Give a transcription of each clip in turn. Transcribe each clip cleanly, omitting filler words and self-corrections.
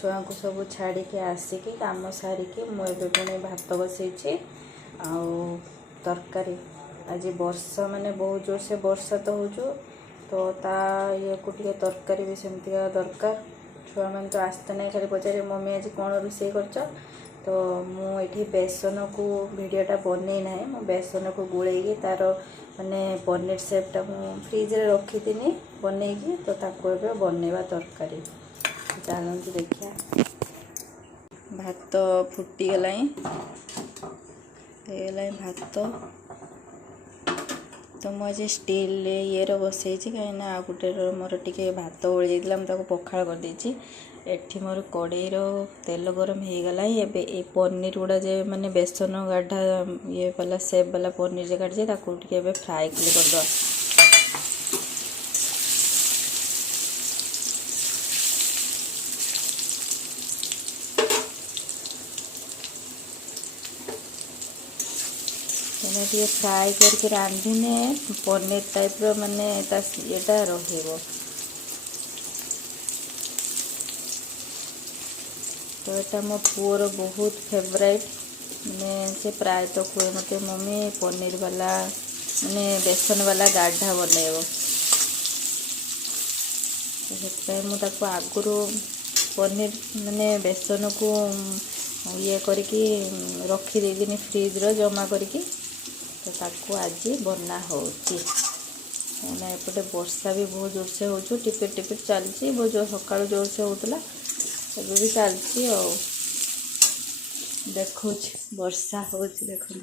छुआ को सब छाड़ी आसिकी काम सारिकी मुझे पुणी भात बसई तरकारी आज वर्षा माने बहुत जोर से वर्षा तो हो तो ता ये को तरकारी भी सेमती दरकार छुआ मैंने तो आसते ना खाली पचारे मम्मी आज कौन रोषे कर तो मुझे बेसन को भिडटा बनई ना मु बेसन को गोलैकी तार माने पनीर सेपटा फ्रिज रे रखी थी बनईकी तो ताको बनवा तरकारी चलते देखिए भात फुटीगला भात तो मुझे स्टील ये बसई कहीं आ गोटे मोर टे भात ओली जाता मुझे पखाड़ कर देती एठी मोर कड़ईर तेल गरम हो गला एबे ए पनीर गुड़ा जे माने बेसन गाढ़ा ये वाला सेप वाला पनीर जे काटे ताके फ्राए खाली करदे टे फ्राए करके रांधिने पनीर टाइप रो माने येटा रहिबो तो यहाँ मो पुअर बहुत फेवरेट मैंने से प्राय तो खुए मत मम्मी पनीर वाला माने बेसन वाला गाढ़ा बनइब तो मुझे आगुरी पनीर माने बेसन को ये करके रखी देदिनी फ्रिज रो जमा करके तो ताको आज बना होना एपटे वर्षा भी बहुत जोर से हो टिपिट टिपिट चलती बहुत जो सका जोर से होता अब भी चलती देखो वर्षा हो देखो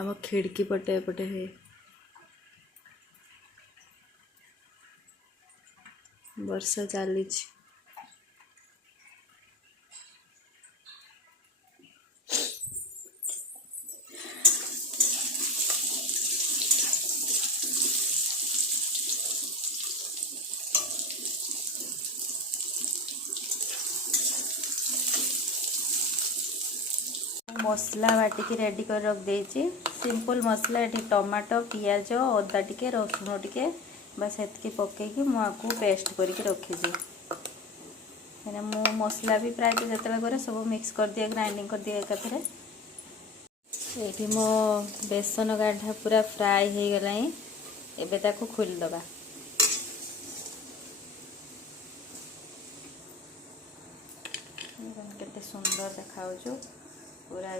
आम खिड़की पटे एपटे है वर्षा चली मसला बाटिकी रेडी कर रख देची सिंपल मसला ये टमाटो पियाज अदा टिके रसुण टिके बस एतकी पकईकि मुझे पेस्ट करके रखीजी कहीं मु मसला भी प्राय जो करे सब मिक्स कर दिए ग्राइंडिंग कर दिए एकाथरे ये मो बेसन गाढ़ा पूरा फ्राए हो गला एबे ताको खोलीदबा केते सुंदर देखा पूरा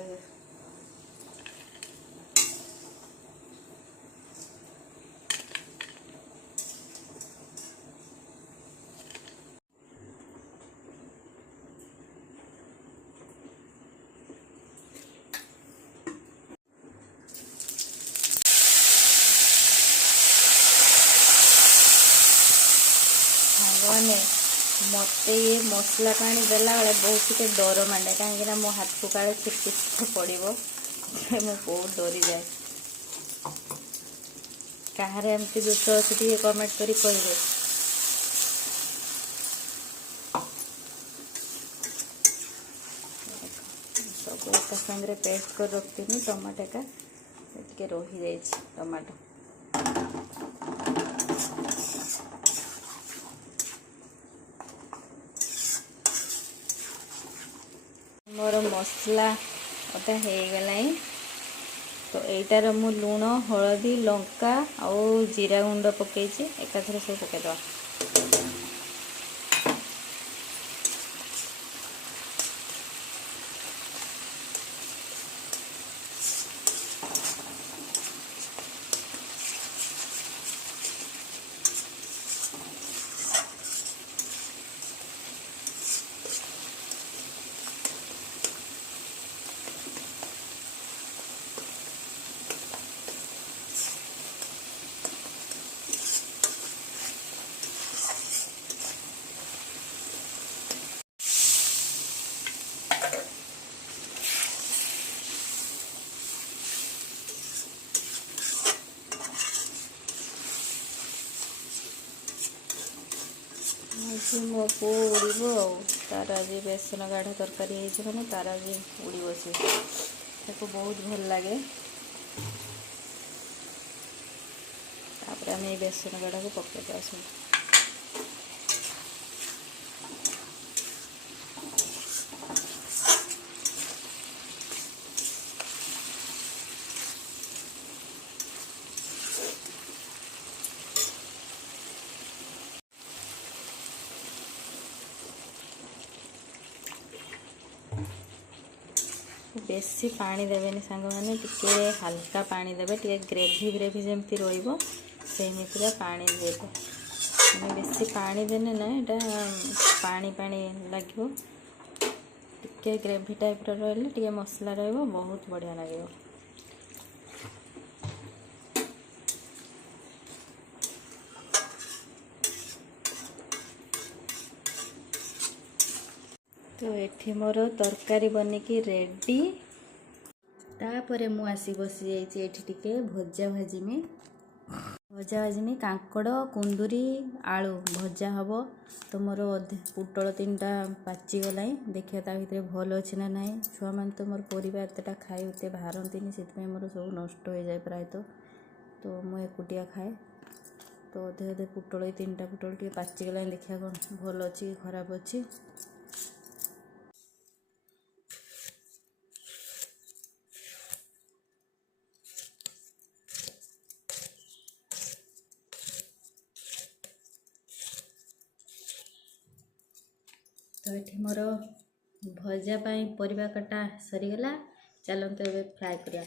मैंने मत ये मसला पानी देला बेले बहुत टे डर माने कहीं मो हाथ को काले चिपचिप पड़ो मुझे बहुत डरी जाए कहार एमती दोष अच्छे कमेंट करी कहे सब एक सागर पेस्ट कर रखती टमाटो का रही जाए टमाटो मोर मसला अदा हो गला तो यटार मु लुण हलदी लंका और जीरा गुंड पकई एकाथरे सब पकईदवा मो पु उड़ तार आज बेसन गाढ़ा तरकारी मैंने तार आज उड़ सी बहुत भल लगे आम बेसन गाढ़ा को पकईदा सब बेसी पानी देवेनि सांग मैंने टिके हल्का पानी देवे टिके ग्रेवी ग्रेवी जमती रहिबो सेमितिया पानी देवे मैंने बेसी पानी देने ना एटा पानी पानी लगे टिके ग्रेवी टाइप रही टिके मसला रहिबो बहुत बढ़िया लगे। तो ये मोर तरकारी बनिकी रेडी तापर मु आसी बसी जाइए टिके भजा भाजिमी कांकड़ कुंदूरी आलू भजा हम तो मोर पुटल 3टा पाचिगला देखिए ता भर भल अच्छे ना ना छुआ मान तो मोर परिवार एतटा खाए उते बाहरती से मोर सब नष्ट हो जाए प्रायतः तो मु एकुटिया खाए तो अधे अधे पुटल 3टा पुटल टे पाचिगला देखिया कौन भल अच्छी खराब अच्छी। तो ये मोर भजापाई परिवा कटा सरीगला चलते ए फ्राए करिया।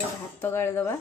भात गाड़ी दबा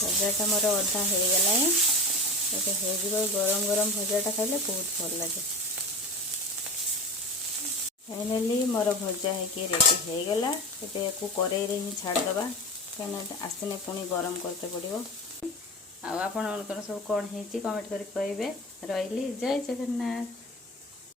भजाटा मोर अधा हो गला हो गरम गरम भजाटा खाइले बहुत भल लगे। फाइनली मोर भजा है रेडी हो गला को कड़ाई ही छाड़दबा कहीं आसने पुणी गरम करते पड़ो आप सब कौन है कमेंट कर कहे रही जय जगन्नाथ।